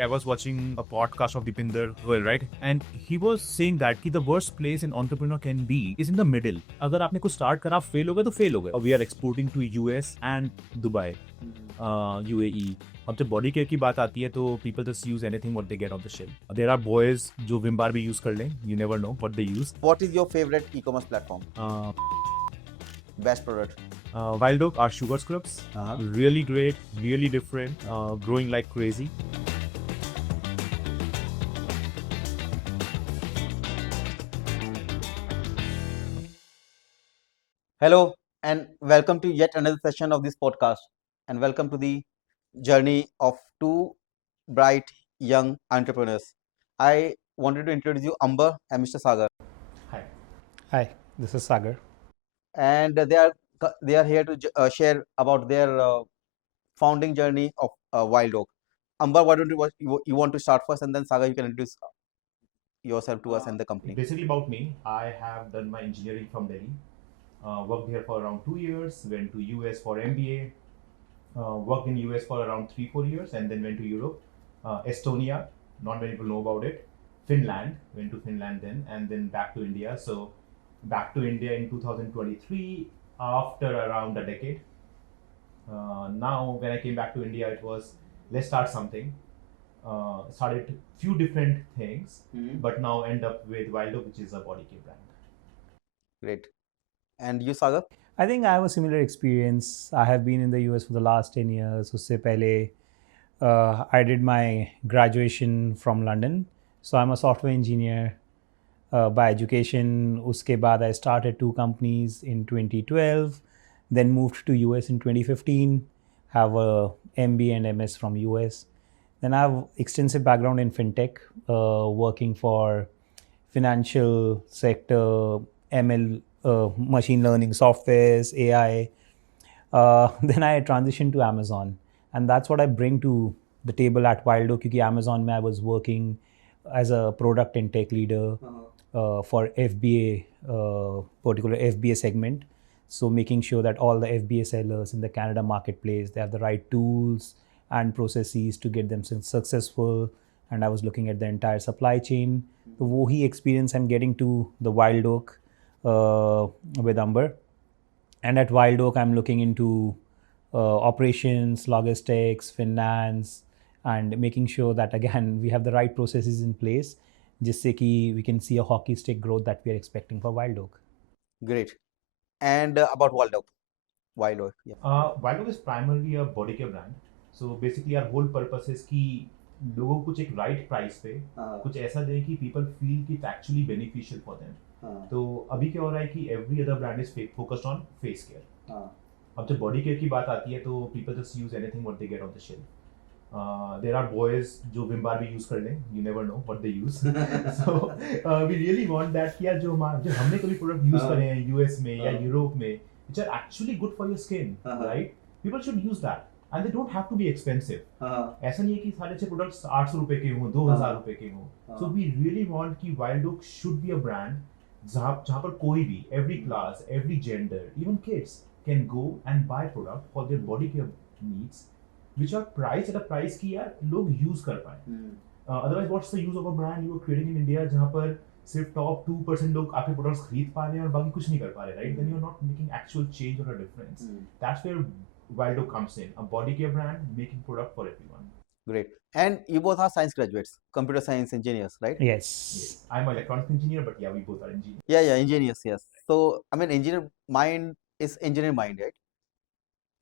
I was watching a podcast of Deepinder Goyal, right? And he was saying that the worst place an entrepreneur can be is in the middle. अगर आपने कुछ start करा, fail हो गए तो fail हो गए. We are exporting to US and Dubai, UAE. अब जब body care की बात आती है तो people just use anything what they get on the shelf. There are boys जो Vim Bar भी use कर लें. You never know what they use. What is your favorite e-commerce platform? Best product? Wild Oak are sugar scrubs. Really great, really different, growing like crazy. Hello and welcome to yet another session of this podcast, and welcome to the journey of two bright young entrepreneurs. I wanted to introduce you Amber and Mr. Sagar, Hi, this is Sagar. and they are here to share about their founding journey of Wild Oak. Amber, why don't you want to start first, and then Sagar, you can introduce yourself to us and the company. Basically about me, I have done my engineering from Delhi. Worked here for around 2 years, went to US for MBA, worked in US for around 3-4 years, and then went to Europe. Estonia, not many people know about it. Finland, went to Finland then, and then back to India. So back to India in 2023 after around a decade. Now when I came back to India, it was let's start something. Started few different things, but now end up with Wild Oak, which is a body care brand. Great. And you, Sagar? I think I have a similar experience. I have been in the US for the last 10 years. Usse pehle, I did my graduation from London. So I'm a software engineer by education. Uske baad I started 2 companies in 2012, then moved to US in 2015, have a MBA and MS from US. Then I have extensive background in fintech, working for financial sector, ML, machine learning softwares, AI. Then I transitioned to Amazon, and that's what I bring to the table at Wild Oak. Because Amazon, I was working as a product and tech leader for FBA, particular FBA segment. So making sure that all the FBA sellers in the Canada marketplace, they have the right tools and processes to get them successful. And I was looking at the entire supply chain. The wohi experience I'm getting to the Wild Oak with Amber. And at Wild Oak, I'm looking into operations, logistics, finance, and making sure that, again, we have the right processes in place, jisse ki we can see a hockey stick growth that we are expecting for Wild Oak. Great. And about Wild Oak? Yeah. Wild Oak is primarily a body care brand. So basically our whole purpose is कि लोगों को कुछ एक right price पे कुछ ऐसा दें कि people feel कि it's actually beneficial for them. तो अभी क्या हो रहा है कि every other brand is focused on face care. अब जब body care की बात आती है तो people just use anything what they get on the shelf. There are boys जो Vim Bar भी use कर लें, you never know what they use. So we really want that कि यार जो हमने कभी product use करे हैं US में या Europe में, which are actually good for your skin, right? People should use that. And they don't have to be expensive. ऐसा नहीं है कि सारे अच्छे प्रोडक्ट्स 800 रुपए के हों, 2000 रुपए के हों. So we really want कि Wild Oak should be a brand जहाँ पर कोई भी, every class, every gender, even kids can go and buy product for their body care needs, which are priced at a price कि यार लोग use कर पाएं. Otherwise, what's the use of a brand you are creating in India जहाँ पर सिर्फ top 2% लोग आपके प्रोडक्ट्स खरीद पा रहे हैं और बाकी कुछ नहीं कर पा रहे, right? Then you're not making actual change or a difference. That's where Wild Oak comes in, a body care brand making product for everyone. Great. And you both are science graduates, computer science engineers, right? Yes. I'm an electronics engineer, but yeah, we both are engineers. Yeah, engineers, yes. So, I mean, engineer mind is engineer mind, right?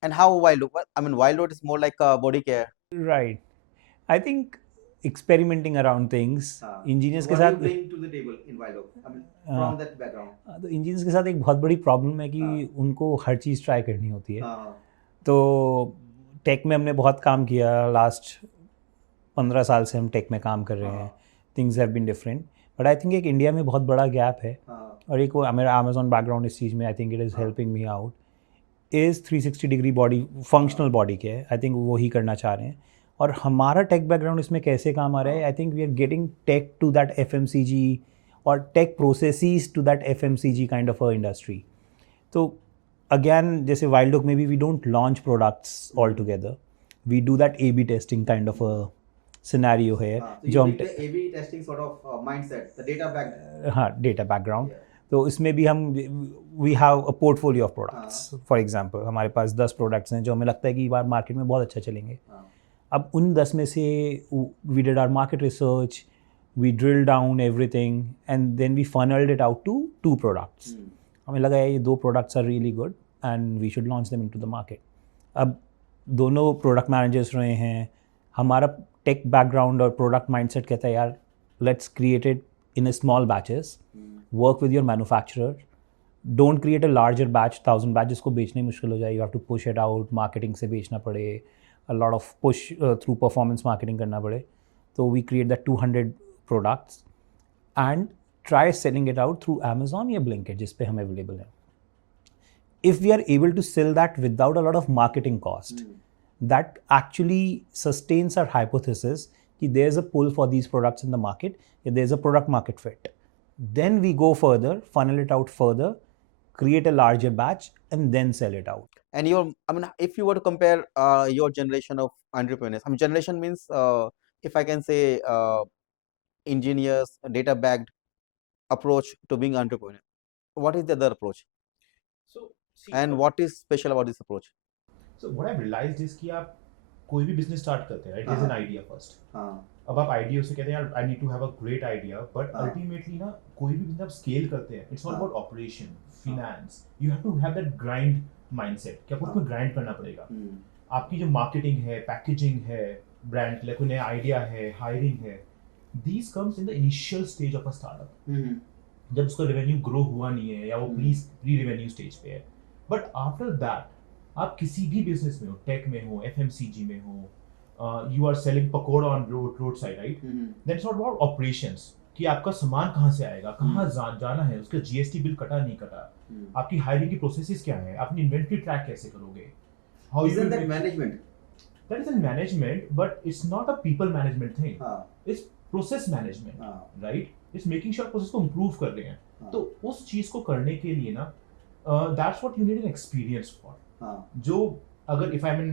And how Wild Oak? Wild Oak is more like a body care. Right. I think experimenting around things, engineers के साथ bring to the table in Wild Oak? From that background. तो इंजीनियर्स के साथ एक बहुत बड़ी प्रॉब्लम है कि उनको हर चीज़ ट्राई करनी होती है. तो टेक में हमने बहुत काम किया, लास्ट 15 साल से हम टेक में काम कर रहे हैं. Things have been different, but I think एक इंडिया में बहुत बड़ा गैप है. और एक वो मेरा अमेजॉन बैकग्राउंड इस चीज़ में, I think it is helping me out, is 360 degree body functional body के. आई थिंक वो ही करना चाह रहे हैं. और हमारा टेक बैकग्राउंड इसमें कैसे काम आ रहा है, I think we are getting tech to that FMCG और tech processes to that FMCG kind of a industry. तो again, जैसे Wild Oak, maybe we don't launch products altogether. We do that A/B testing kind of a scenario है तो जो हम using the A/B testing sort of mindset, the data backed. हाँ data background Yeah. तो इसमें भी हम we have a portfolio of products for example हमारे पास 10 प्रोडक्ट्स हैं जो हमें लगता है कि बार मार्केट में बहुत अच्छा चलेंगे अब उन 10 में से we did our market research we drill down everything and then we funnelled it out to 2 products हमें लगा ये 2 products are really good and we should launch them into the market अब दोनों प्रोडक्ट मैनेजर्स रहे हैं हमारा tech background और product mindset कहता है यार let's create it in a small batches work with your manufacturer don't create a larger batch 1000 बैच जिसको बेचने मुश्किल हो जाए you have to push it out marketing से बेचना पड़े a lot of push through performance marketing करना पड़े तो we create that 200 products and try selling it out through Amazon या ब्लिंकिट जिस पे हम अवेलेबल हैं if we are able to sell that without a lot of marketing cost that actually sustains our hypothesis that there's a pull for these products in the market if there's a product market fit then we go further funnel it out further create a larger batch and then sell it out And I mean, if you were to compare your generation of entrepreneurs, I mean, generation means, if I can say, engineers, data backed approach to being entrepreneur. What is the other approach? So, see, And what is special about this approach? So what I've realized is कि आप कोई भी business start करते हैं, right? Is an idea first. अब आप idea से कहते हैं यार I need to have a great idea, but ultimately ना कोई भी बिजनेस आप स्केल करते हैं, it's all about operation, finance, you have to have that grind mindset कि आपको उसमें ग्राइंड करना पड़ेगा। आपकी जो मार्केटिंग है, पैकेजिंग है, ब्रांड के लिए कोई नया आइडिया है, हायरिंग है, these comes in the initial stage of a startup, जब उसका रेवेन्यू ग्रो हुआ नहीं है या वो प्री रेवेन्यू स्टेज पे है। बट आफ्टर दैट आप किसी भी बिजनेस में हो, टेक में हो, एफएमसीजी में हो, you are selling pakora on road side, right? Then it's not about operations कि आपका सामान कहाँ से आएगा, कहाँ जाना है, उसका जीएसटी बिल कटा नहीं कटा, आपकी हायरिंग की प्रोसेसेस क्या है, अपनी इन्वेंटरी ट्रैक कैसे करोगे, how you Isn't that management? That is in management, but it's not a people management thing. It's process management, right? It's making sure process को improve कर रहे हैं। तो उस चीज को करने के लिए ना, that's what you need an experience for. जो अगर if I'm in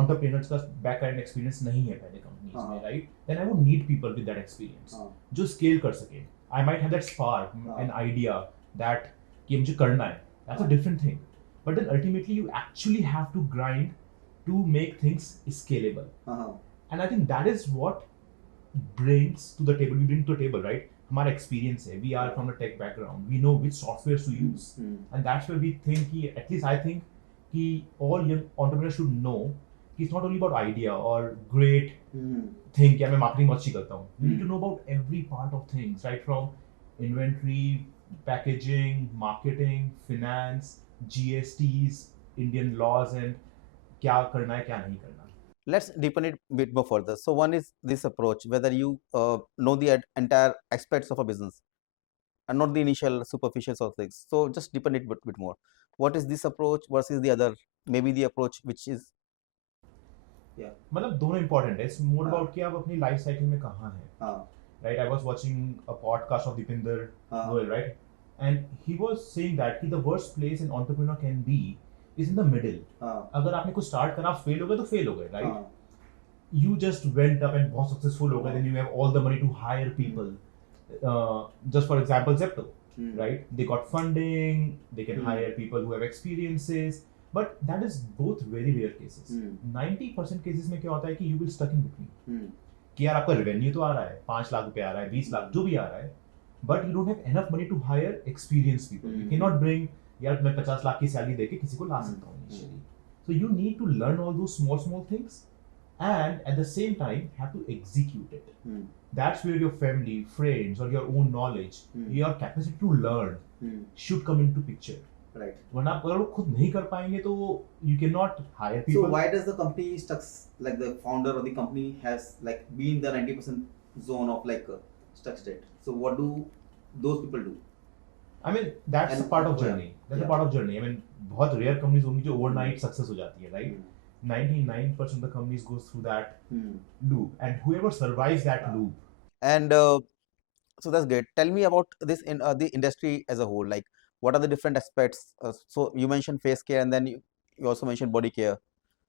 entrepreneurs का background experience नहीं है पहले companies में, right? Then I would need people with that experience जो scale कर सके। I might have that spark, an idea that कि मुझे करना है. That's a different thing. But then ultimately you actually have to grind to make things scalable. And I think that is what brings to the table, we bring to the table, right? हमारा experience है, we are from a tech background, we know which softwares to use, and that's where we think कि, at least I think कि all young entrepreneurs should know कि it's not only about idea or great thing कि मैं marketing बहुत अच्छी करता हूँ. You need to know about every part of things, right? From inventory, packaging, marketing, finance, GSTs, Indian laws, and क्या करना है क्या नहीं करना। Let's deepen it a bit more further. So one is this approach, whether you know the entire aspects of a business and not the initial superficial sort of things. So just deepen it a bit more. What is this approach versus the other, maybe the approach which is, मतलब दोनों important है। It's more about कि आप अपनी life cycle में कहाँ हैं, right? I was watching a podcast of Deepinder Goyal, right? And he was saying that कि the worst place an entrepreneur can be is in the middle. अगर आपने कुछ start करा, fail हो गए तो fail हो गए, right? You just went up and बहुत successful हो गए, then you have all the money to hire people. Just for example, Zepto, right? They got funding, they can hire people who have experiences, but that is both very rare cases. 90% cases में क्या होता है कि you will stuck in between. कि यार आपका revenue तो आ रहा है, 5 लाख रुपए आ रहा है, 20 लाख जो भी आ रहा है, but you don't have enough money to hire experienced people. You cannot bring यार मैं 50 लाख की सैलरी देके किसी को ला सकता हूँ initially. So you need to learn all those small things and at the same time have to execute it. That's where your family, friends, or your own knowledge, your capacity to learn should come into picture. Right. वरना आप अगर खुद नहीं कर पाएंगे तो you cannot hire people. So why does the company stuck, like the founder of the company has like been the 90% zone of like stuck state? So what do those people do? I mean that's a part of journey. That's a part of journey. I mean बहुत rare companies होंगी जो overnight success हो जाती है, right? 99% of the companies goes through that loop, and whoever survives that loop. And so that's great. Tell me about this in the industry as a whole. Like, what are the different aspects? So you mentioned face care, and then you also mentioned body care.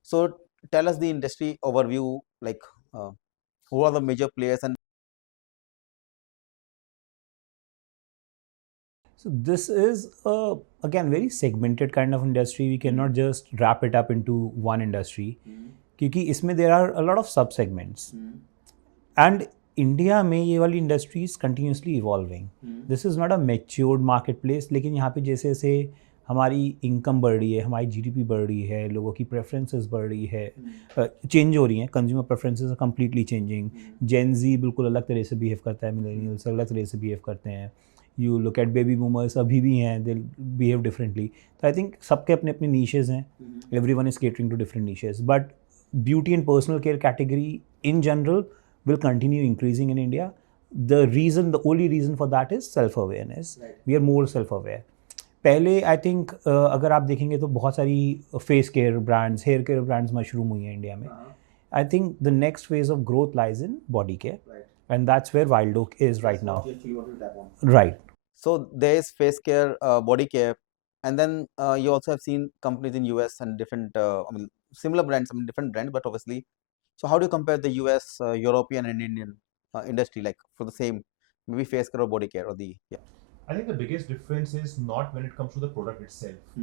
So tell us the industry overview, like Who are the major players? And So this is again very segmented kind of industry. We cannot just wrap it up into one industry क्योंकि इसमें there are a lot of sub segments and India में ये वाली industries continuously evolving. This is not a matured market place, लेकिन यहाँ पे जैसे जैसे हमारी इनकम बढ़ रही है, हमारी जीडीपी बढ़ रही है, लोगों की प्रेफरेंसेस बढ़ रही है, चेंज हो रही हैं, consumer preferences are completely changing. Gen Z बिल्कुल अलग तरह से बिहेव करता है, मिलेनियल्स अलग तरह से बिहेव करते हैं. You look at baby boomers, अभी भी हैं, दे बिहेव डिफरेंटली. तो आई थिंक सबके अपने अपने नीशेज़ हैं, every one is catering to different niches. But beauty and personal care category in general will continue increasing in India. The only reason for that is self-awareness. Right. We are more self-aware. पहले I think अगर आप देखेंगे तो बहुत सारी face care brands, hair care brands mushroom हुई हैं India में. I think the next phase of growth lies in body care, and that's where Wild Oak is right now. Right. So there is face care, body care, and then you also have seen companies in US and different, similar brands, different brands, but obviously. So how do you compare the US, European, and Indian industry, like for the same, maybe face care or body care or the I think the biggest difference is not when it comes to the product itself.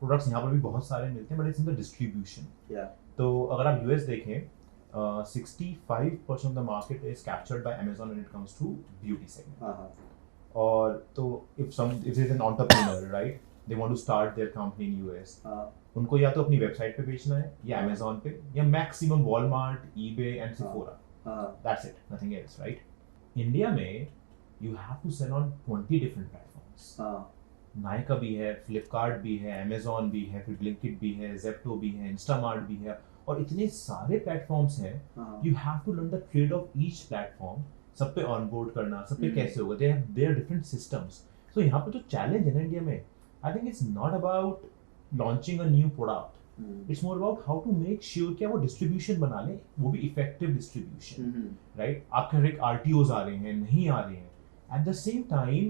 Products यहाँ पर भी बहुत सारे मिलते हैं, but it's in the distribution. तो अगर आप US देखें, 65% of the market is captured by Amazon when it comes to beauty segment. और तो if there's an entrepreneur, right, they want to start their company in US, उनको या तो अपनी वेबसाइट पे बेचना है, या Amazon पे, या maximum Walmart, eBay and Sephora. That's it, nothing else, right? India में you have to sell on 20 different platforms. Nykaa भी है, Flipkart भी है, Amazon भी है, फिर Blinkit भी है, Zepto भी है, Instamart भी है, और इतने सारे प्लेटफॉर्म्स हैं. You have to learn the trade of each platform. सब पे ऑनबोर्ड करना, सब पे कैसे होगा, they are different systems. So यहाँ पे जो चैलेंज है ना इंडिया में, I think it's not about launching a new product, it's more about how to make sure कि वो डिस्ट्रीब्यूशन बना ले, वो भी इफेक्टिव डिस्ट्रीब्यूशन. राइट, आपके हर एक आरटीओज आ रहे हैं, नहीं आ रहे हैं. At the same time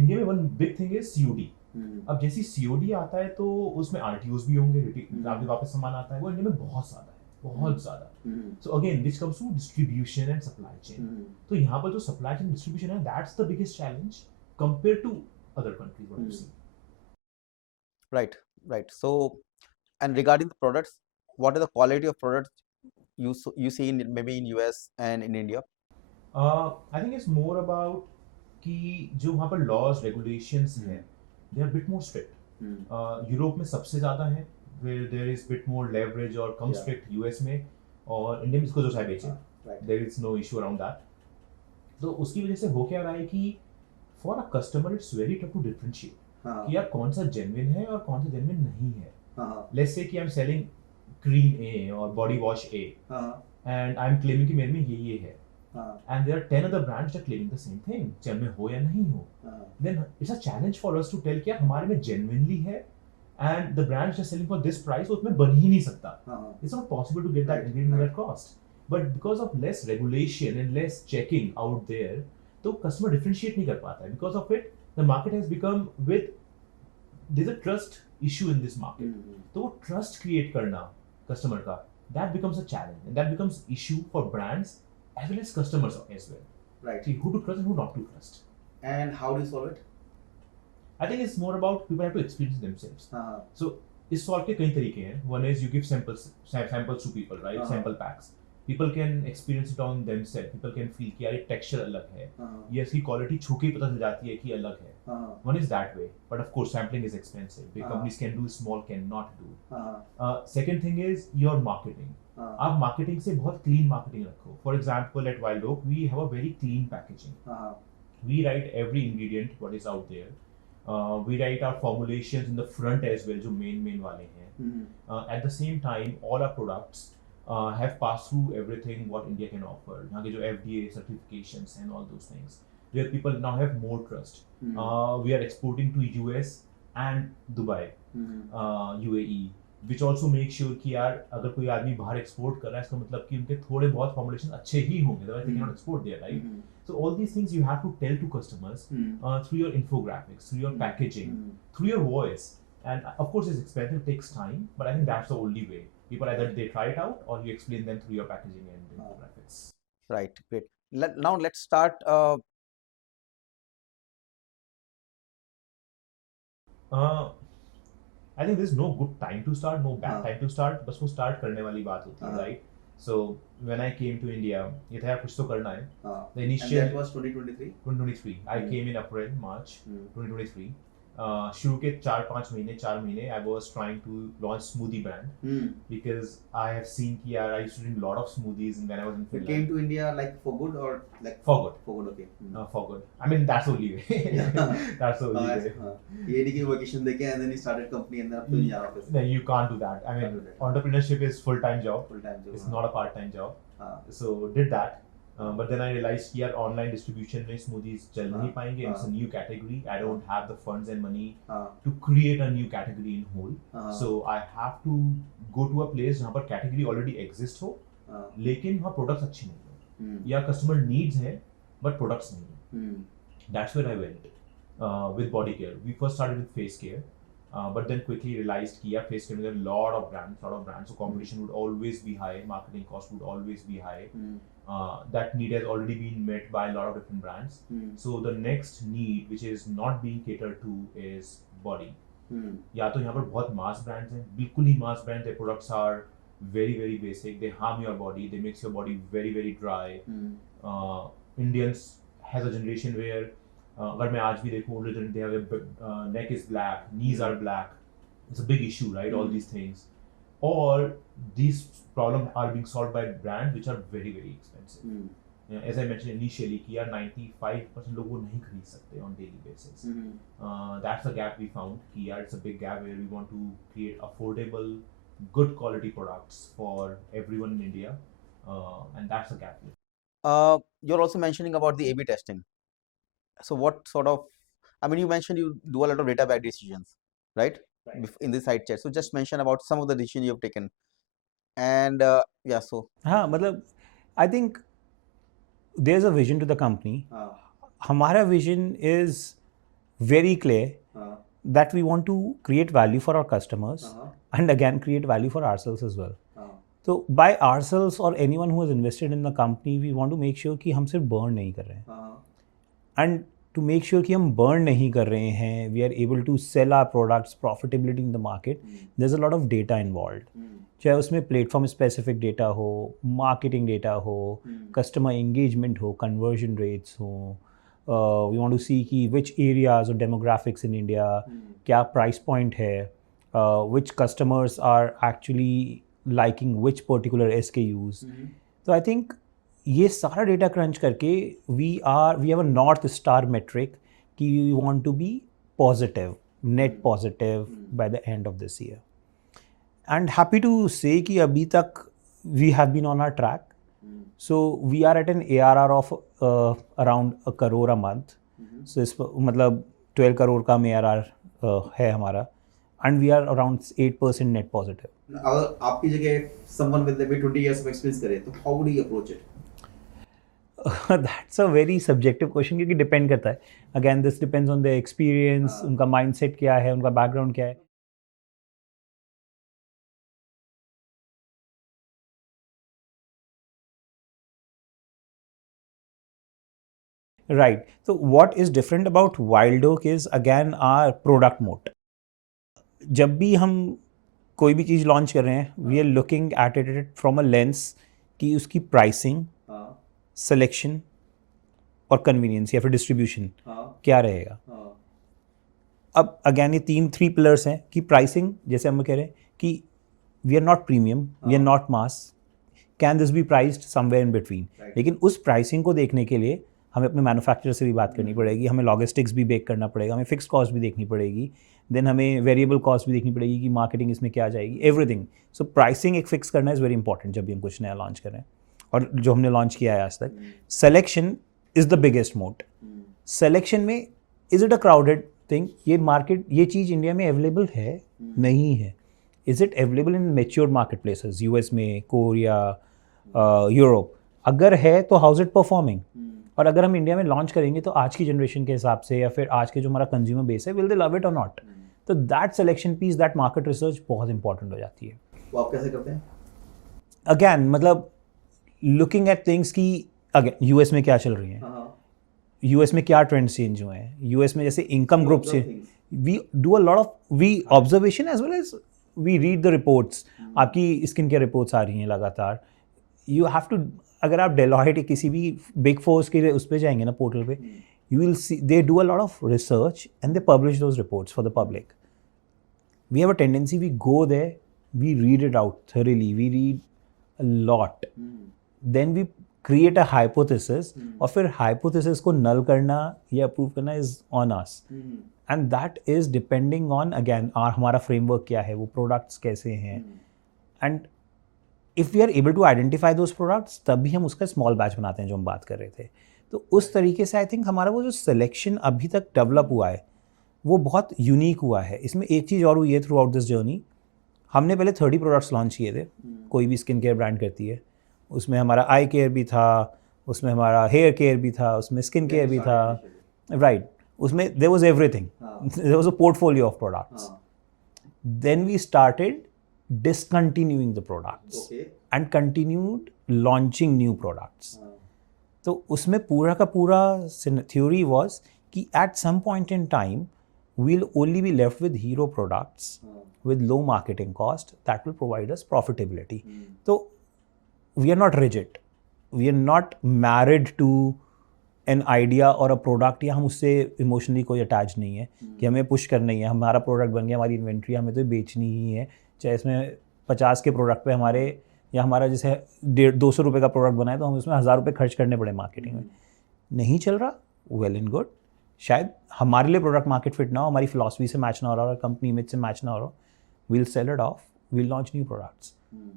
India में one big thing is COD. अब जैसी सीओडी आता है तो उसमें आरटीओज भी होंगे, आपके वापस सामान आता है, वो इंडिया में बहुत ज्यादा है, बहुत ज़्यादा. So again, which comes to distribution and supply chain. तो यहाँ पर जो supply chain distribution है, that's the biggest challenge compared to other countries what you see. Right. So, and regarding the products, what are the quality of products you see in maybe in US and in India? I think it's more about कि जो वहाँ पर laws regulations हैं, they are a bit more strict. Europe में सबसे ज़्यादा है, where there is bit more leverage or come strict US में, और इंडिया में इसको जो चाहे बेचे, there is no issue around that. तो उसकी वजह से हो क्या रहा है कि for a customer it's very tough to differentiate कि यार कौन सा genuine है और कौन सा genuine नहीं है. Let's say कि I'm selling cream A और body wash A, and I'm claiming कि मेरे में ये है, and there are 10 other brands that are claiming the same thing, genuine हो या नहीं हो. Then it's a challenge for us to tell कि यार हमारे में genuinely है, and the brands just selling for this price, उसमें बन ही नहीं सकता. It's not possible to get that ingredient at that cost. But because of less regulation and less checking out there, तो customer differentiate नहीं कर पाता है. Because of it, the market has become there's a trust issue in this market. तो वो trust create करना customer का, that becomes a challenge, and that becomes issue for brands as well as customers as well. Right. See who to trust and who not to trust. And how do you solve it? I think it's more about people have to experience themselves. So इस सॉल्व के कई तरीके हैं. One is you give samples to people, right? Sample packs. People can experience it on themselves. People can feel कि यार ये texture अलग है, ये इसकी quality छू के ही पता चल जाती है कि अलग है. One is that way, but of course sampling is expensive. Big companies can do, small cannot do. Second thing is your marketing. आप marketing से बहुत clean marketing रखो. For example, at Wild Oak we have a very clean packaging. We write every ingredient what is out there. We write our formulations in the front as well, जो main वाले हैं. At the same time, all our products have passed through everything what India can offer. यहाँ के जो FDA certifications and all those things, where people now have more trust. We are exporting to US and Dubai, UAE, which also make sure कि यार अगर कोई आदमी बाहर export कर रहा है, इसका मतलब कि उनके थोड़े बहुत formulations अच्छे ही होंगे, otherwise they cannot export there, right? So all these things you have to tell to customers through your infographics, through your packaging, through your voice. And of course it's expensive, it takes time, but I think that's the only way. People either they try it out or you explain them through your packaging and graphics. Right, great. Now let's start. I think there's no good time to start, no bad time to start. बस वो start करने वाली बात होती है, right? So when I came to India, ये था कुछ तो करना है. The initial. And that was 2023. 2023. I came in April, March 2023. शुरू के 4 महीने I was trying to launch smoothie brand because I have seen कि यार I used to drink a lot of smoothies when I was in Finland. You came to India like for good or like for good? For good, okay. For good. I mean that's the only way. That's the only way. ये नहीं कि vacation देके and then you started company and then अब तो नहीं जा रहा office. No, you can't do that. I mean entrepreneurship is full-time job. Full-time job. It's not a part-time job. So did that. But then I realized कि यार online distribution में smoothies चल नहीं पाएंगे. It's a new category. I don't have the funds and money to create a new category in whole. So I have to go to a place जहाँ पर category already exist हो, लेकिन वहाँ products अच्छे नहीं हैं. या customer needs है, but products नहीं हैं. That's where I went with body care. We first started with face care. But then quickly realized कि यार face care में there are a lot of brands, so competition would always be high, marketing cost would always be high. That need has already been met by a lot of different brands. So the next need which is not being catered to is body. या तो यहाँ पर बहुत mass brands हैं, बिल्कुल ही mass brands. Their products are very very basic. They harm your body. They makes your body very very dry. Indians has a generation where अगर मैं आज भी देखूँ older generation, they have a neck is black, knees are black. It's a big issue, right? All these things, or these problems are being solved by brands which are very very expensive. As I mentioned initially, कि यार 95% लोग वो नहीं खरीद सकते on daily basis. That's the gap we found. कि यार it's a big gap where we want to create affordable, good quality products for everyone in India, and that's the gap. You're also mentioning about the A/B testing. So what sort of, I mean, you mentioned you do a lot of data-backed decisions, right? In the side chat. So just mention about some of the decisions you have taken. And yeah, so. हाँ, मतलब I think there's a vision to the company. हमारा vision is very clear that we want to create value for our customers and again create value for ourselves as well. So by ourselves or anyone who has invested in the company, we want to make sure कि हम सिर्फ burn नहीं कर रहे हैं. And to make sure कि हम burn नहीं कर रहे हैं, we are able to sell our products profitability in the market. There's a lot of data involved. चाहे उसमें platform specific data हो, marketing data हो, customer engagement हो, conversion rates हो. We want to see कि which areas or demographics in India, क्या price point है, which customers are actually liking which particular SKUs. So I think ये सारा data crunch करके we have a north star metric कि we want to be positive, net positive by the end of this year. And happy to say कि अभी तक we have been on our track. So we are at an ARR of around 1 crore a month. सो इस मतलब 12 crore का ARR है हमारा, एंड वी आर अराउंड 8% नेट पॉजिटिव. अगर आपकी जगह someone with maybe 20 years of experience करे तो how would you approach it? That's a very subjective question क्योंकि डिपेंड करता है. Again, this depends on their experience, उनका mindset क्या है, उनका background क्या है. Right. So what is different about Wild Oak is again our product moat. जब भी हम कोई भी चीज़ लॉन्च कर रहे हैं, we are looking at it from a lens कि उसकी pricing, सिलेक्शन और कन्वीनियंस या फिर डिस्ट्रीब्यूशन क्या रहेगा. अब अगेन ये 3 पिलर्स हैं कि प्राइसिंग, जैसे हम कह रहे हैं कि we are not premium, we are not mass, can this be priced somewhere in between. लेकिन उस प्राइसिंग को देखने के लिए हमें अपने मैन्युफैक्चरर से भी बात करनी पड़ेगी, हमें लॉजिस्टिक्स भी बेक करना पड़ेगा, हमें फिक्स कॉस्ट भी देखनी पड़ेगी, देन हमें वेरिएबल कॉस्ट भी देखनी पड़ेगी कि मार्केटिंग इसमें क्या जाएगी, एवरीथिंग. सो प्राइसिंग एक फिक्स करना इज़ वेरी इंपॉर्टेंट जब भी हम कुछ नया लॉन्च करें, और जो हमने लॉन्च किया है आज तक. सेलेक्शन इज़ द बिगेस्ट मोट. सेलेक्शन में is it a crowded thing, ये मार्केट, ये चीज़ इंडिया में अवेलेबल है, नहीं है. Is it available in mature market places, US में, कोरिया, यूरोप? अगर है तो हाउ इज इट परफॉर्मिंग. और अगर हम इंडिया में लॉन्च करेंगे तो आज की जनरेशन के हिसाब से या फिर आज के जो हमारा कंज्यूमर बेस है, विल दे लव इट और नॉट. तो that selection piece, that market research बहुत इंपॉर्टेंट हो जाती है. वो आप कैसे करते हैं? अगेन मतलब लुकिंग एट थिंग्स की अगेन यूएस में क्या चल रही है, यूएस में क्या ट्रेंड्स चेंज हुए हैं, यूएस में जैसे इनकम ग्रुप से we do a lot of we observation as well as we read the reports. आपकी स्किन केयर रिपोर्ट्स आ रही हैं लगातार. यू हैव टू, अगर आप डेलॉयट किसी भी बिग फोर्स के उस पर जाएंगे ना पोर्टल पे, you will see they do a lot of research and they publish those reports for the public. We have a tendency, we go there, we read it out thoroughly, we read a lot, then we create a hypothesis, और फिर hypothesis को null करना या prove करना is on us, and that is depending on again हमारा framework क्या है, वो products कैसे हैं, and if we are able to identify those products तभी हम उसका small batch बनाते हैं जो हम बात कर रहे थे. तो उस तरीके से आई थिंक हमारा वो जो सिलेक्शन अभी तक डेवलप हुआ है वो बहुत यूनिक हुआ है. इसमें एक चीज़ और हुई है थ्रू आउट दिस जर्नी. हमने पहले 30 प्रोडक्ट्स लॉन्च किए थे. कोई भी स्किन केयर ब्रांड करती है, उसमें हमारा आई केयर भी था, उसमें हमारा हेयर केयर भी था, उसमें स्किन केयर भी था, राइट. उसमें there was everything, there was a portfolio of products. Then we started discontinuing the products and continued launching new products. तो उसमें पूरा का पूरा थ्योरी वाज कि at some point in time we'll only be left with hero products with low marketing cost that will provide us profitability. So we are not rigid, we are not married to an idea or a product, या हम उससे इमोशनली कोई अटैच नहीं है कि हमें पुश करना ही है. हमारा प्रोडक्ट बन गया, हमारी इन्वेंट्री हमें तो बेचनी ही है, चाहे इसमें 50 के प्रोडक्ट पे हमारे या हमारा जैसे 200 रुपये का प्रोडक्ट बनाए तो हम उसमें 1000 रुपये खर्च करने पड़े मार्केटिंग में. नहीं चल रहा, वेल एंड गुड. शायद हमारे लिए प्रोडक्ट मार्केट फिट ना हो, हमारी फिलॉसफी से मैच ना हो रहा और कंपनी इमेज से मैच ना हो रहा, we'll sell it off, we'll launch new products.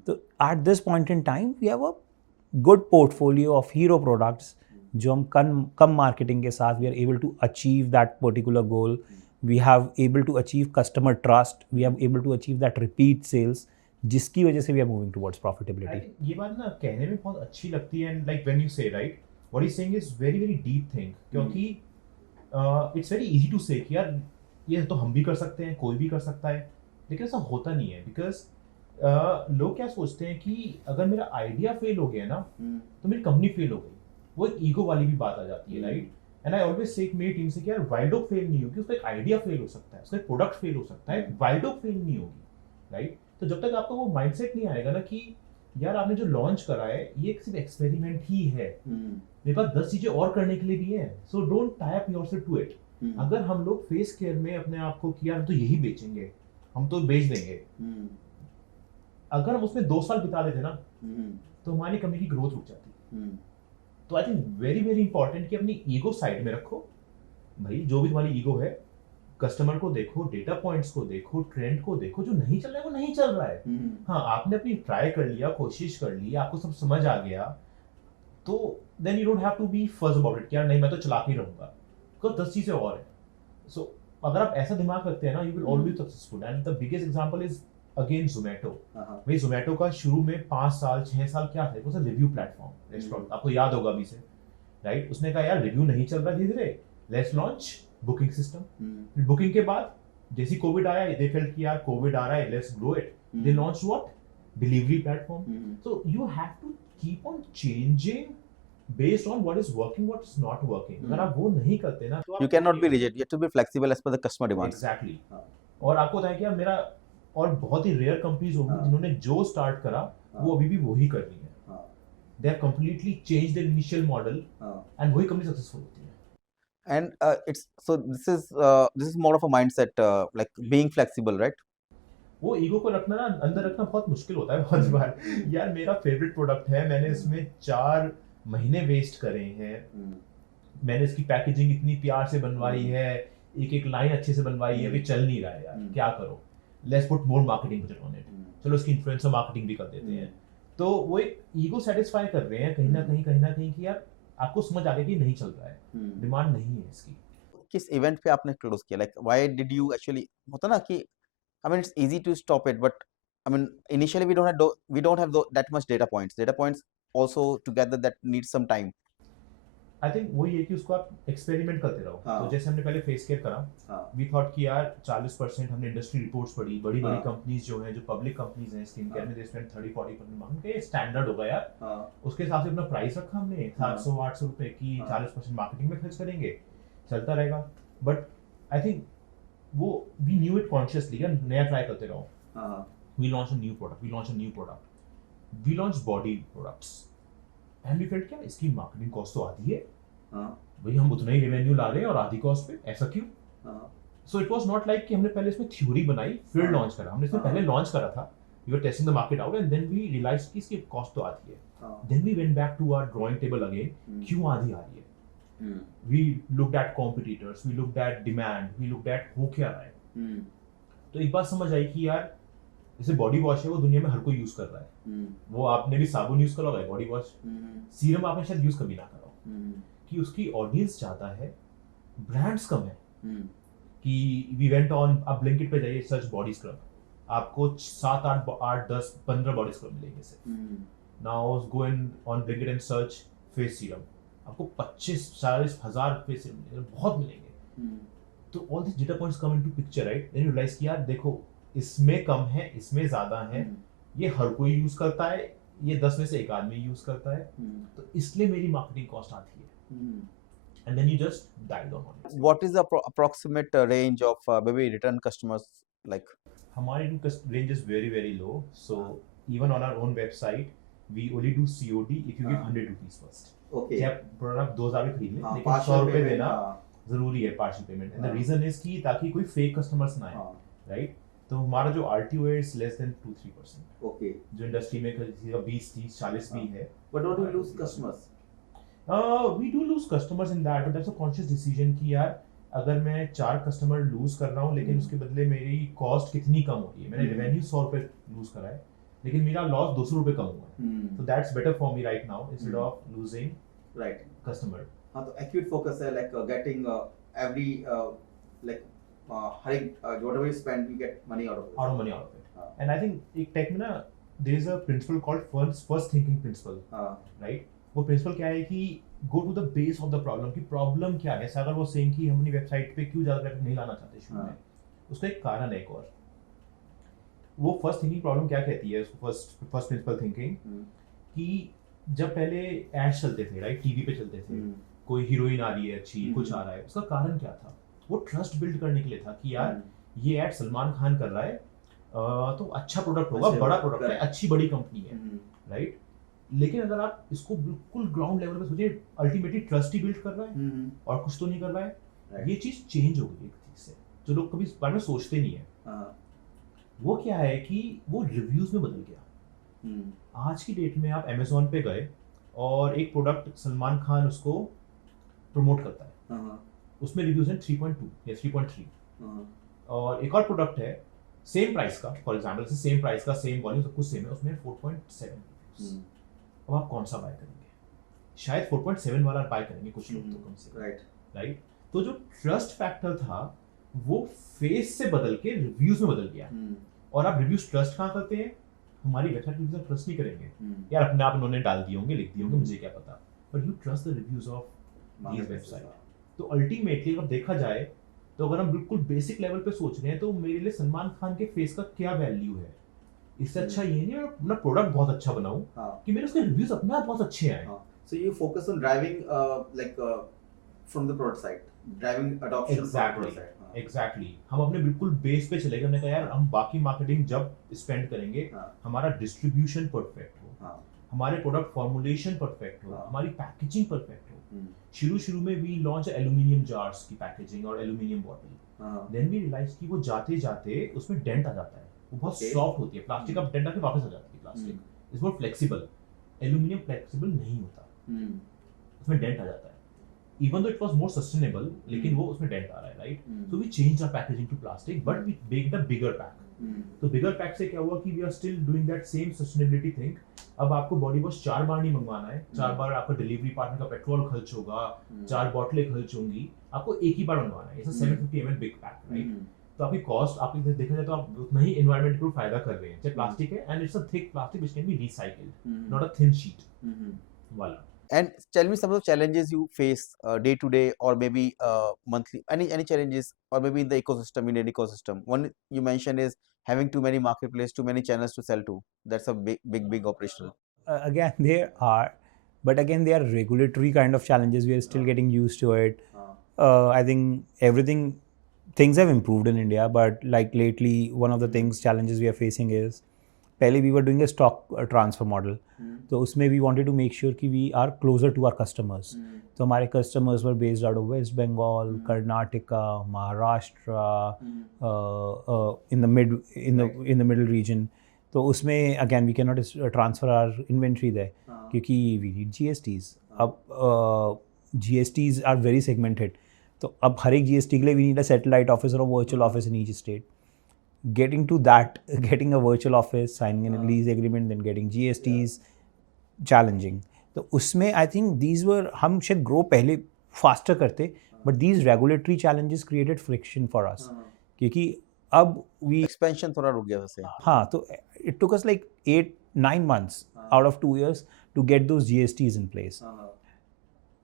तो at this point in time we have a good portfolio of hero products जो हम कम मार्केटिंग के साथ we are able to achieve that particular goal. We have able to achieve customer trust, we have able to achieve that repeat sales, जिसकी वजह से we are moving towards profitability. ये बात ना कहने में बहुत अच्छी लगती है, एंड लाइक व्हेन यू से right, what you saying is very very deep thing. क्योंकि it's very easy to say कि यार ये तो हम भी कर सकते हैं, कोई भी कर सकता है, लेकिन ऐसा होता नहीं है. बिकॉज लोग क्या सोचते हैं कि अगर मेरा आइडिया फेल हो गया ना तो मेरी कंपनी फेल हो गई. वो एक ईगो वाली भी बात आ जाती है, right. And I always say मेरी टीम से कि यार वाइल्ड डॉग फेल नहीं होगी, उसका एक आइडिया फेल हो सकता है, उसका एक प्रोडक्ट फेल हो सकता है, वाइल्ड डॉग फेल नहीं होगी, राइट. तो जब तक आपको वो माइंडसेट नहीं आएगा ना कि यार आपने जो लॉन्च करा है ये सिर्फ एक्सपेरिमेंट ही है, मेरे पास 10 चीजें और करने के लिए भी है, so don't tie up yourself to it. अगर हम लोग फेस केयर में अपने आप को कि यार हम तो यही बेचेंगे, हम तो बेच देंगे, अगर हम उसमें 2 साल बिता देते ना तो हमारी कंपनी की ग्रोथ रुक जाती. तो I think very very important कि अपनी ईगो साइड में रखो. भाई जो भी तुम्हारी ईगो है, कस्टमर को देखो, डेटा पॉइंट्स को देखो, ट्रेंड को देखो, जो नहीं चल रहा है वो नहीं चल रहा है. हाँ, आपने अपनी ट्राई कर लिया, कोशिश कर ली, आपको सब समझ आ गया, तो then you don't have to be first about it कि यार नहीं मैं तो चला के रहूंगा, बिकॉज 10 चीजें और है. सो अगर आप ऐसा दिमाग रखते हैं ना, you will always successful. And the biggest example is again Zomato. भाई जोमेटो का शुरू में 5 साल 6 साल क्या था, it was a review platform, restaurant, आपको याद होगा अभी से, राइट. उसने कहा यार रिव्यू नहीं चल रहा धीरे धीरे, let's launch booking system. Booking के बाद जैसी कोविड आया, दे फेल्ट कि यार कोविड आ रहा है, let's grow it, they launch what, delivery platform. So you have to keep on changing based on what is working, what is not working. अगर आप वो नहीं करते ना तो you cannot be rigid, you have to be flexible as per the customer demands. Exactly. और आपको पता है क्या, मेरा और बहुत ही रेयर कंपनीज होंगी जिन्होंने जो स्टार्ट करा वो अभी भी वही कर रही है. They have completely changed their initial model and वही कंपनी सक्सेसफुल होती है. And it's so this is more of a mindset, like being flexible, right? वो ईगो को रखना ना, अंदर रखना बहुत मुश्किल होता है बहुत बार. यार मेरा फेवरेट प्रोडक्ट है, मैंने इसमें 4 महीने वेस्ट करे हैं, मैंने इसकी पैकेजिंग इतनी प्यार से बनवाई है, एक एक लाइन अच्छे से बनवाई है, अभी चल नहीं रहा है यार, क्या करो, let's put more marketing budget on it, चलो इसकी इन्फ्लुएंसर मार्केटिंग भी कर देते हैं. तो वो एक ईगो सेटिस्फाई कर रहे हैं कहीं ना कहीं कि यार आपको समझ आ गया कि नहीं चल रहा है, डिमांड नहीं है इसकी. किस इवेंट पे आपने क्लोज किया, like why did you actually, होता ना कि I mean it's easy to stop it, but I mean, initially we don't have that much data points also together that needs some time. I think वही है कि उसको आप एक्सपेरिमेंट करते रहो। हाँ. तो जैसे हमने पहले फेस केयर करा, वी थॉट कि यार 40% हमने इंडस्ट्री रिपोर्ट्स पढ़ी, बड़ी बड़ी कंपनीज जो हैं, जो पब्लिक कंपनीज हैं स्किन केयर में, दे स्पेंड 30-40% मार्केटिंग, ये स्टैंडर्ड होगा यार। उसके हिसाब से अपना प्राइस रखा हमने 700-800 रुपए की, 40% मार्केटिंग में खर्च करेंगे, चलता रहेगा। बट आई थिंक वो वी न्यू इट कॉन्शियसली, नया ट्राई करते रहो। We launch a new product, we launch body products and we felt क्या इसकी मार्केटिंग कॉस्ट तो आधी है, भाई हम उतना ही रेवेन्यू ला रहे हैं और आधी कॉस्ट पे, ऐसा क्यों? So it was not like कि हमने पहले इसमें थ्योरी बनाई फिर लॉन्च करा, हमने इसमें पहले लॉन्च करा था, we were testing the market out and then we realised कि इसकी कॉस्ट तो आधी है। Then we went back to our drawing table again, क्यों आधी आ रही है? We looked at competitors, we looked at demand, we looked at हो क्या रहा है। तो एक बात समझ आई कि यार जैसे बॉडी वॉश है वो दुनिया में हर कोई यूज कर रहा है, वो आपने भी साबुन यूज करा होगा, बॉडी वॉश, सीरम आपने शायद यूज कभी ना करा हो, कि उसकी ऑडियंस ज्यादा है, ब्रांड्स कम है। कि वी वेंट ऑन, आप ब्लिंकिट पे जाइए, सर्च बॉडी स्क्रब, आपको 7 8 10 15 बॉडी स्क्रब मिलेंगे सिर्फ। Now go in on Blinkit and search face serum, आपको 25-40 हजार फेस सीरम मिलेंगे, बहुत मिलेंगे। तो all this data points come into picture, right? Then you realise कि यार देखो इसमें कम है, इसमें ज्यादा है, ये हर कोई यूज करता है, ये 10 में से एक आदमी यूज करता है, तो इसलिए मेरी मार्केटिंग कॉस्ट आती है। And then you just dive on it. What is the approximate range of maybe return customers like? हमारी range is very low, so even on our own website we only do COD if you give 100 rupees first. Okay. चाहे प्रोडक्ट 2000 में खरीद ले, लेकिन 100 रुपए देना जरूरी है, partial payment. And the reason is कि ताकि कोई फेक कस्टमर्स ना आए, राइट? तो हमारा जो RTO है इज लेस देन 2-3%। ओके। जो इंडस्ट्री में किसी का 20 30 40 भी है। But what do we lose customers? We do lose customers in that, but that's a conscious decision कि यार अगर मैं 4 कस्टमर लूज कर रहा हूँ लेकिन उसके बदले मेरी कॉस्ट कितनी कम हो रही है, मैंने रेवेन्यू 100 रुपए लूज करा है लेकिन मेरा लॉस 200 रुपए कम हुआ है, तो that's better for me right now instead of losing right customer. हाँ, तो एक्यूट फोकस है लाइक गेटिंग एवरी लाइक हर एक whatever you spend you get money out of it. And I think एक टेक में ना there is a principle called first thinking principle, right? वो principle क्या है कि go to the base of the problem, कि problem क्या है। अगर वो सेम कि हम अपनी वेबसाइट पे क्यों ज़्यादा ट्रैफिक नहीं लाना चाहते शुरू में, उसका एक कारण है। एक और वो फर्स्ट थिंकिंग प्रॉब्लम क्या कहती है, उसको फर्स्ट प्रिंसिपल थिंकिंग, कि जब पहले एड्स चलते थे, राइट, टीवी पे चलते थे, कोई हीरोइन आ रही है अच्छी, कुछ आ रहा है, उसका कारण क्या था? वो ट्रस्ट बिल्ड करने के लिए था कि यार ये एड सलमान खान कर रहा है तो अच्छा प्रोडक्ट होगा, बड़ा प्रोडक्ट है, अच्छी बड़ी कंपनी है, राइट? लेकिन अगर आप इसको बिल्कुल ग्राउंड लेवल पे सोचिए, अल्टीमेटली ट्रस्ट ही बिल्ड कर रहा है और कुछ तो नहीं कर रहा है। ये चीज चेंज हो गई एक चीज से, जो लोग कभी इस बारे में सोचते नहीं है। वो क्या है कि वो रिव्यूज में बदल गया। आज की डेट में आप Amazon पे गए और एक प्रोडक्ट सलमान खान उसको प्रमोट करता है, उसमें रिव्यूज हैं 3.2 या 3.3, और एक और प्रोडक्ट है सेम प्राइस का, फॉर एग्जांपल से सेम प्राइस का, सेम वॉल्यूम, सब कुछ सेम है, उसमें 4.7। अब आप कौन सा बाय करेंगे? शायद 4.7 वाला बाय करेंगे कुछ लोग, तो कम से, राइट? तो जो ट्रस्ट फैक्टर था वो फेस से बदल के रिव्यूज में बदल गया। और आप रिव्यूज ट्रस्ट कहाँ करते हैं? हमारी वेबसाइट रिव्यूज ट्रस्ट नहीं करेंगे यार, अपने आप उन्होंने डाल दिए होंगे, लिख दिए होंगे, मुझे क्या पता, but you trust the reviews of this website. तो अल्टीमेटली अगर देखा जाए तो अगर हम बिल्कुल बेसिक लेवल पे सोच रहे हैं तो मेरे लिए सलमान खान के फेस का क्या वैल्यू है? इससे अच्छा ये नहीं मैं अपना प्रोडक्ट बहुत अच्छा बनाऊं कि मेरे उसके रिव्यूज अपने आप बहुत अच्छे आए। So you focus on driving like from the product side, driving adoption from product side. Exactly, हम अपने बिल्कुल बेस पे चले गए। हमने कहा यार हम बाकी मार्केटिंग जब स्पेंड करेंगे, हमारा डिस्ट्रीब्यूशन परफेक्ट हो, हमारे प्रोडक्ट फॉर्मुलेशन परफेक्ट हो, हमारी पैकेजिंग परफेक्ट हो। शुरू में वी लॉन्च एल्यूमिनियम जार्स की पैकेजिंग और aluminium bottle, then we realise कि वो जाते जाते उसमें डेंट आ जाता है, वो बहुत सॉफ्ट होती है, प्लास्टिक का डेंट आके वापस आ जाती है। Plastic is more flexible, aluminium flexible नहीं होता, उसमें डेंट आ जाता है। Even though it was more sustainable, लेकिन वो उसमें डेंट आ रहा है, right? So we change our packaging to plastic, but we make the bigger pack. तो बिगर पैक से क्या हुआ कि we are still doing that same sustainability thing. अब आपको बॉडी वॉश 4 बार नहीं मंगवाना है, 4 बार आपका डिलीवरी पार्टनर का पेट्रोल खर्च होगा, 4 बोतलें खर्च होंगी, आपको एक ही बार मंगवाना है। इट्स 750 ml बिग पैक, राइट? तो आपकी कॉस्ट, आपकी देखा जाए तो आप उतना ही एनवायरनमेंट को फायदा कर रहे हैं, चाहे प्लास्टिक है, and it's a thick plastic which can be recycled, not a thin sheet वाला। And tell me some of the challenges you face day to day, or maybe monthly. Any challenges, or maybe in the ecosystem, in any ecosystem. One you mentioned is having too many marketplace, too many channels to sell to. That's a big operational. Again, there are, but again, they are regulatory kind of challenges. We are still getting used to it. I think things have improved in India, but like lately, one of the challenges we are facing is, पहले we were doing a stock transfer model. तो उसमें we wanted to make sure कि we are closer to our customers. तो हमारे customers were based out of West Bengal, Karnataka, Maharashtra, in the middle region. तो उसमें again we cannot transfer our inventory there क्योंकि we need GSTs. अब GSTs are very segmented. तो अब हर एक GST के लिए we need a satellite office or a virtual office in each state. Getting to that, getting a virtual office, signing a lease agreement, then getting GSTs, challenging. तो उसमें I think these were, हम शायद grow पहले faster करते, but these regulatory challenges created friction for us. क्योंकि अब we expansion थोड़ा रुक गया वैसे. हाँ, तो it took us like 8-9 months out of 2 years to get those GSTs in place.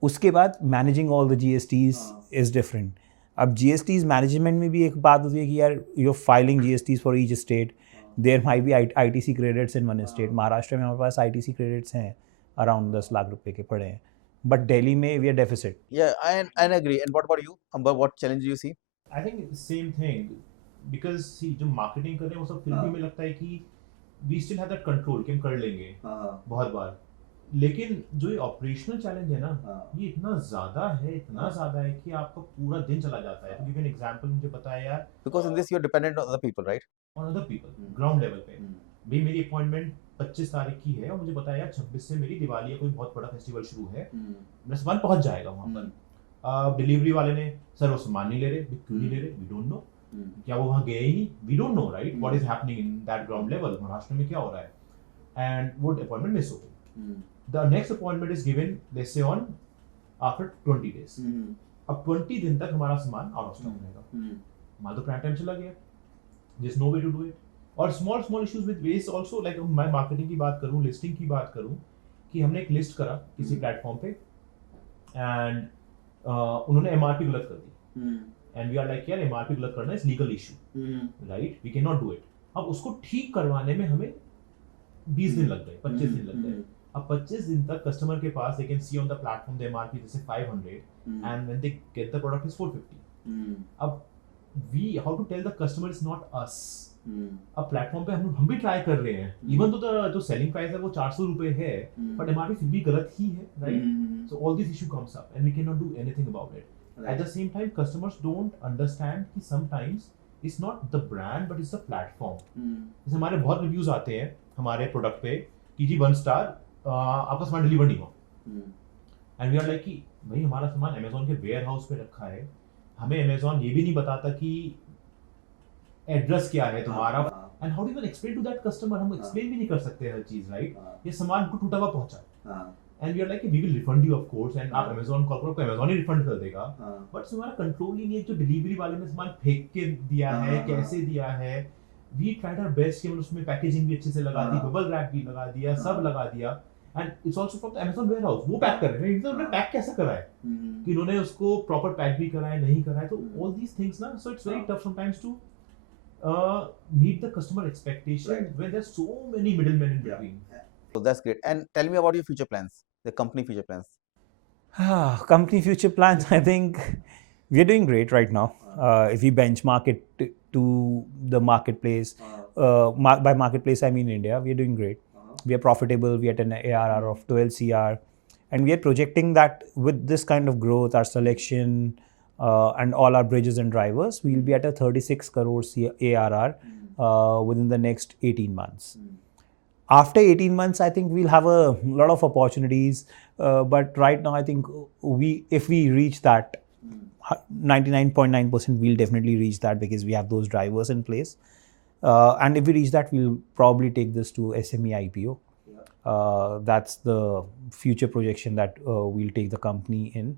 उसके बाद managing all the GSTs is different. अब GSTs मैनेजमेंट में भी एक बात होती है कि यार you filing GSTs for each state, there might be ITC credits in one state. Maharashtra में हमारे पास ITC क्रेडिट्स हैं अराउंड 10 लाख रुपए के पड़े हैं, बट दिल्ली में we are deficit. I agree. And what about you? What challenge do you see? I think same thing, because see जो मार्केटिंग कर रहे हैं वो सब फिर भी मुझे लगता है कि we still have that control कि हम कर लेंगे बहुत बार. लेकिन जो ये ऑपरेशनल चैलेंज है ना, ये इतना ज्यादा है कि आपका पूरा दिन चला जाता है. तो गिव एन एग्जांपल, मुझे पता है यार, because in this you are dependent on other people, right? on other people ground level पे. भाई मेरी अपॉइंटमेंट 25 तारीख की है और मुझे पता है यार 26 से मेरी दिवाली या कोई बहुत बड़ा फेस्टिवल शुरू है, मेरा सामान पहुंच जाएगा वहां पर. डिलीवरी वाले ने सर वो सामान नहीं ले रहे, क्यों नहीं ले रहे, वी डोंट नो. क्या वो वहां गए ही नहीं, we don't know right what is happening in that ground level, Maharashtra में क्या हो रहा है. एंड वो अपॉइंटमेंट मिस हो गई. The next appointment is given, let's say on after 20 days. अब 20 दिन तक हमारा सामान आउट ऑफ स्टॉक रहेगा. माल तो प्राइम टाइम चला गया. There's no way to do it. और small issues with waste also, like मैं मार्केटिंग की बात करूँ, लिस्टिंग की बात करूँ, कि हमने एक लिस्ट करा किसी प्लेटफॉर्म पे एंड उन्होंने MRP गलत कर दी. एंड वी आर लाइक यार MRP गलत करना is legal issue, right, we can not do it. अब उसको ठीक करवाने में हमें 20 दिन लग गए, 25 दिन लग गए. अब 25 दिन तक कस्टमर के पास, they can see on the platform the MRP जैसे 500 and when they get the product is 450. अब how to tell the customer it's not us. अब प्लेटफॉर्म पे हम भी ट्राई कर रहे हैं, इवन तो जो सेलिंग प्राइस है वो 400 रुपए है, बट MRP फिर भी गलत ही है, right. So all this issue comes up and we can not do anything about it. At the same time customers don't understand कि sometimes it's not the brand but it's the platform. जैसे हमारे बहुत रिव्यूज आते हैं हमारे प्रोडक्ट पे कि जी 1 स्टार आपका सामान डिलीवर नहीं हुआ. एंड वी आर लाइक कि भाई हमारा सामान अमेज़न के वेयर हाउस पे रखा है, हमें अमेज़न ये भी नहीं बताता कि एड्रेस क्या है तुम्हारा. And how do you explain to that customer, हम एक्सप्लेन भी नहीं कर सकते हर चीज, राइट. ये सामान को टूटा हुआ पहुंचा and we are like we will refund you of course, and आप अमेज़न कॉल करो, अमेज़न ही रिफंड कर देगा. बट हमारा कंट्रोल ही नहीं है. जो डिलीवरी वाले ने सामान फेंक के दिया है, कैसे दिया है, वी ट्राइड आवर बेस्ट कि उसमें पैकेजिंग भी अच्छे से लगा दी, बबल रैप भी लगा दिया, सब लगा दिया. And it's also from the Amazon warehouse, वो पैक कर रहे हैं. इन्होंने पैक कैसा करा है कि इन्होंने उसको प्रॉपर पैक भी करा है, नहीं करा है. तो ऑल दीस थिंग्स ना, so it's very tough sometimes to meet the customer expectation when there's so many middlemen in between. So that's great. And tell me about your future plans, the company future plans. Company future plans, I think we are doing great right now. If we benchmark it to the marketplace, by marketplace I mean India, we are doing great. We are profitable, we are at an ARR of 12 CR, and we are projecting that with this kind of growth, our selection, and all our bridges and drivers, we will be at a 36 crore ARR within the next 18 months. After 18 months, I think we'll have a lot of opportunities, but right now I think if we reach that 99.9%, we'll definitely reach that because we have those drivers in place. And if we reach that, we'll probably take this to SME IPO. That's the future projection that we'll take the company in.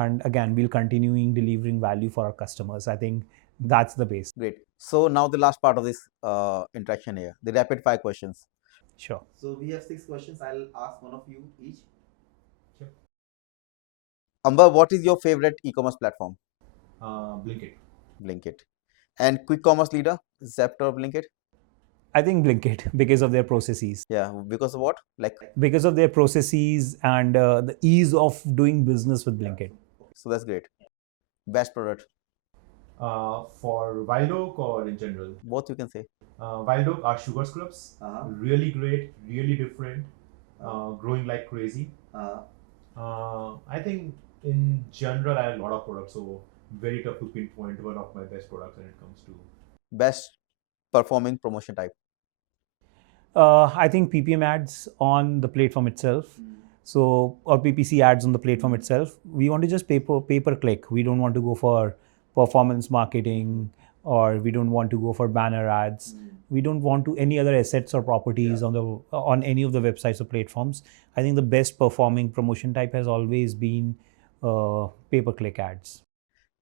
And again, we'll continuing delivering value for our customers. I think that's the base. Great. So now the last part of this interaction here, the rapid fire questions. Sure. So we have 6 questions. I'll ask one of you each. Sure. Amber, what is your favorite e-commerce platform? Blinkit. Blinkit. And quick commerce leader, Zepto or Blinkit? I think Blinkit because of their processes. Yeah, because of what? Like, Because of their processes and the ease of doing business with Blinkit. so that's great. Best product, For Wild Oak or in general? both you can say. Wild Oak are sugar scrubs. Really great, really different, growing like crazy. I think in general I have a lot of products, so very tough to pinpoint one of my best products when it comes to. Best performing promotion type. I think PPM ads on the platform itself. So, or PPC ads on the platform itself. We want to just pay per click. We don't want to go for performance marketing, or we don't want to go for banner ads. We don't want to any other assets or properties on any of the websites or platforms. I think the best performing promotion type has always been pay per click ads.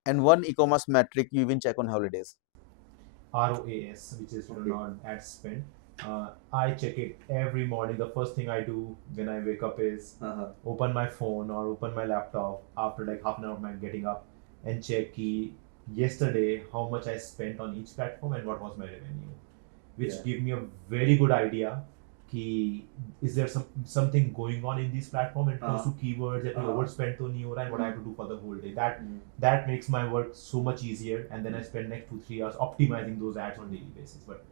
And one e-commerce metric you even check on holidays. ROAS, which is return on ad spend. I check it every morning. The first thing I do when I wake up is open my phone or open my laptop after like half an hour of my getting up and check yesterday how much I spent on each platform and what was my revenue, which give me a very good idea is there something going on in this platform and close to keywords that overspent to new and what I have to do for the whole day. That makes my work so much easier, and then I spend next 2-3 hours optimizing those ads on daily basis. But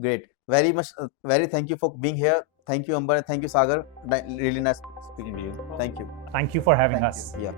great, very much, very thank you for being here. Thank you, Amber, and thank you, Sagar. Really nice speaking to you. Thank you. Thank you for having us. Yeah.